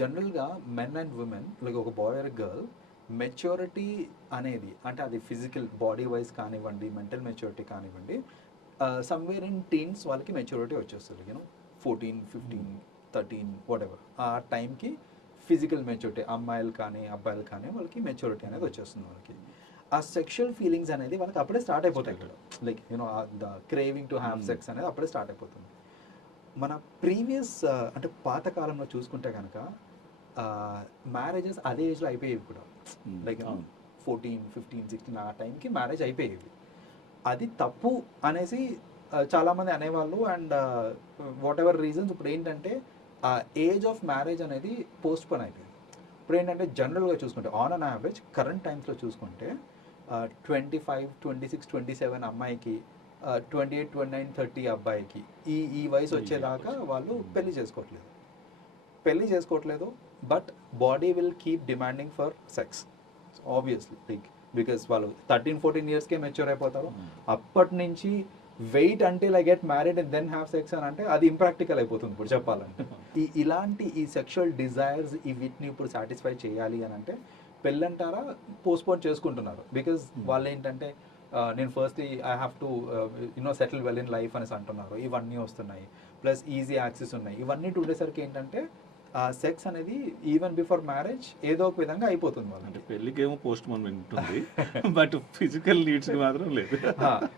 జనరల్‌గా men and women like ఒక boy or girl maturity అనేది అంటే అది ఫిజికల్ బాడీ వైజ్ కానివ్వండి, మెంటల్ మెచ్యూరిటీ కానివ్వండి, సమ్‌వేర్ ఇన్ టీన్స్ వాళ్ళకి మెచ్యూరిటీ వచ్చేస్తది. 14, 15, 13 వాటెవర్. ఆ టైంకి ఫిజికల్ మెచ్యూరిటీ అమ్మాయిలు కానీ, అబ్బాయిలు కానీ వాళ్ళకి మెచ్యూరిటీ అనేది వచ్చేస్తుంది వాళ్ళకి. ఆ సెక్షువల్ ఫీలింగ్స్ అనేది వాళ్ళకి అప్పుడే స్టార్ట్ అయిపోతాయి ఇక్కడ. Like the craving to have sex అనేది అప్పుడే స్టార్ట్ అయిపోతుంది. మన ప్రీవియస్ అంటే పాత కాలంలో చూసుకుంటే కనుక మ్యారేజెస్ అదే ఏజ్లో అయిపోయేవి కూడా. లైక్ 14, 15, 16 ఆ టైంకి మ్యారేజ్ అయిపోయేవి. అది తప్పు అనేసి చాలామంది అనేవాళ్ళు. అండ్ వాట్ ఎవర్ రీజన్స్ ఇప్పుడు ఏంటంటే ఆ ఏజ్ ఆఫ్ మ్యారేజ్ అనేది పోస్ట్ పోన్ అయిపోయింది. ఇప్పుడు ఏంటంటే జనరల్గా చూసుకుంటే ఆన్ అన్ యావరేజ్ కరెంట్ టైమ్స్లో చూసుకుంటే 25, 26, 27 అమ్మాయికి 28, 29, 30 అబ్బాయికి ఈ వయసు వచ్చేదాకా వాళ్ళు పెళ్లి చేసుకోవట్లేదు. But body will keep demanding for sex obviously. Like because వాళ్ళు 13, 14 ఇయర్స్కే మెచ్యూర్ అయిపోతారు. అప్పటి నుంచి wait until I get married and then have sex అని అంటే అది ఇంప్రాక్టికల్ అయిపోతుంది ఇప్పుడు చెప్పాలంటే. ఇలాంటి ఈ సెక్షువల్ డిజైర్స్ వీటిని ఇప్పుడు సాటిస్ఫై చేయాలి అని అంటే పెళ్ళంటారా పోస్ట్పోన్ చేసుకుంటున్నారు. బికాజ్ వాళ్ళు ఏంటంటే నేను firstly I have to settle well in life అనేసి అంటున్నారు. ఇవన్నీ వస్తున్నాయి, ప్లస్ ఈజీ యాక్సెస్ ఉన్నాయి. ఇవన్నీ ఉండేసరికి ఏంటంటే సెక్స్ అనేది ఈవెన్ బిఫోర్ మ్యారేజ్ ఏదో ఒక విధంగా అయిపోతుంది వాళ్ళకి. పెళ్లికి ఏమో పోస్ట్ పోన్మెంట్ ఉంటుంది, బట్ ఫిజికల్ నీడ్స్ మాత్రం లేదు.